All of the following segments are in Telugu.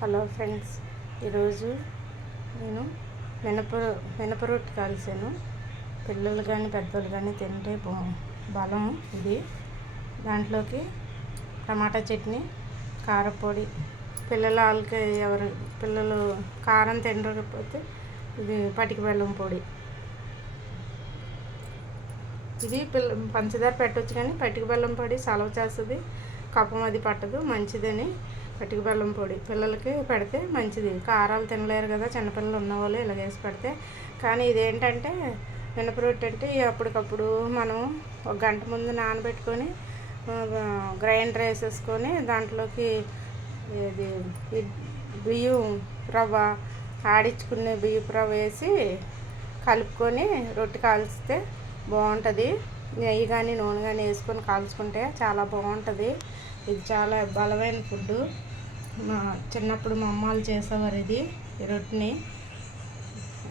హలో ఫ్రెండ్స్, ఈరోజు నేను మినప రొట్టె కాల్చాను. పిల్లలు కానీ పెద్దలు కానీ తింటే బలం ఇది. దాంట్లోకి టమాటా చట్నీ, కారపొడి, వాళ్ళకి పిల్లలు కారం తినకపోతే ఇది పటిక బెల్లం పొడి. ఇది పంచదార పెట్టవచ్చు, కానీ పటిక బెల్లం పొడి సలవ చేస్తుంది, కఫం అది పట్టదు, మంచిదని పటిక బెల్లం పొడి పిల్లలకి పెడితే మంచిది. కారాలు తినలేరు కదా చిన్నపిల్లలు ఉన్నవాళ్ళు, ఇలా వేసి పెడితే. కానీ ఇదేంటంటే మినప రొట్టె అంటే అప్పటికప్పుడు మనం ఒక గంట ముందు నానబెట్టుకొని గ్రైండర్ వేసేసుకొని దాంట్లోకి ఇది బియ్యం రవ్వ ఆడించుకునే బియ్యపు రవ్వ వేసి కలుపుకొని రొట్టె కాల్చితే బాగుంటుంది. నెయ్యి కానీ నూనె కానీ వేసుకొని కాల్చుకుంటే చాలా బాగుంటుంది. ఇది చాలా బలమైన ఫుడ్డు. చిన్నప్పుడు మా అమ్మ వాళ్ళు చేసేవారు ఈ రొట్టెని.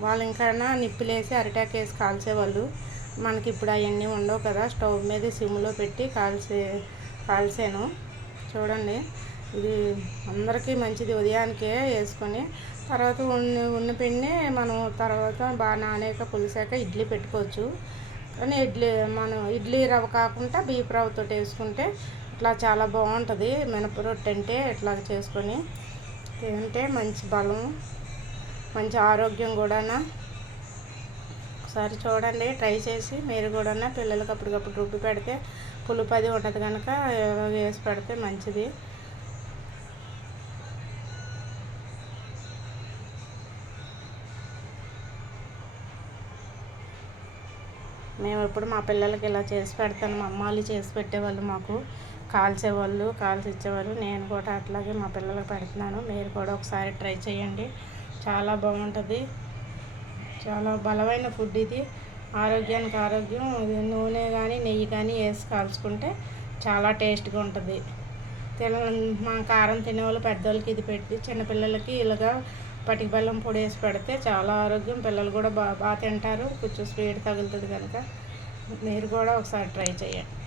వాళ్ళు ఇంకా నిప్పులేసి అరిటాకు వేసి కాల్చేవాళ్ళు. మనకి ఇప్పుడు అవన్నీ ఉండవు కదా, స్టవ్ మీద సిమ్లో పెట్టి కాల్చాను. చూడండి, ఇది అందరికీ మంచిది. ఉదయానికే వేసుకొని తర్వాత ఉన్న పిండిని మనం తర్వాత బాగా నానేక పులిసాక ఇడ్లీ పెట్టుకోవచ్చు. కానీ మనం ఇడ్లీ రవ్వ కాకుండా బియ్యపు రవ్వతో వేసుకుంటే ఇట్లా చాలా బాగుంటుంది. మినప రొట్టె అంటే ఇట్లా చేసుకొని తింటే మంచి బలం, మంచి ఆరోగ్యం కూడా. ఒకసారి చూడండి, ట్రై చేసి మీరు కూడా పిల్లలకి అప్పటికప్పుడు రుబ్బి పెడితే పులుపు అది ఉంటుంది కనుక వేసి పెడితే మంచిది. మేము ఎప్పుడు మా పిల్లలకి ఇలా చేసి పెడతాను. మా అమ్మ వాళ్ళు చేసి పెట్టేవాళ్ళు, మాకు కాల్చేవాళ్ళు, కాల్చి ఇచ్చేవాళ్ళు. నేను కూడా అట్లాగే మా పిల్లలకు పెడుతున్నాను. మీరు కూడా ఒకసారి ట్రై చేయండి, చాలా బాగుంటుంది. చాలా బలమైన ఫుడ్ ఇది. ఆరోగ్యానికి ఆరోగ్యం. నూనె కానీ నెయ్యి కానీ వేసి కాల్చుకుంటే చాలా టేస్ట్గా ఉంటుంది. మా కారం తినేవాళ్ళు పెద్దవాళ్ళకి ఇది పెట్టి చిన్నపిల్లలకి ఇలాగా పటిక బెల్లం పొడి వేసి పెడితే చాలా ఆరోగ్యం. పిల్లలు కూడా బాగా తింటారు. కొంచెం స్వీట్ తగులుతుంది కనుక మీరు కూడా ఒకసారి ట్రై చేయండి.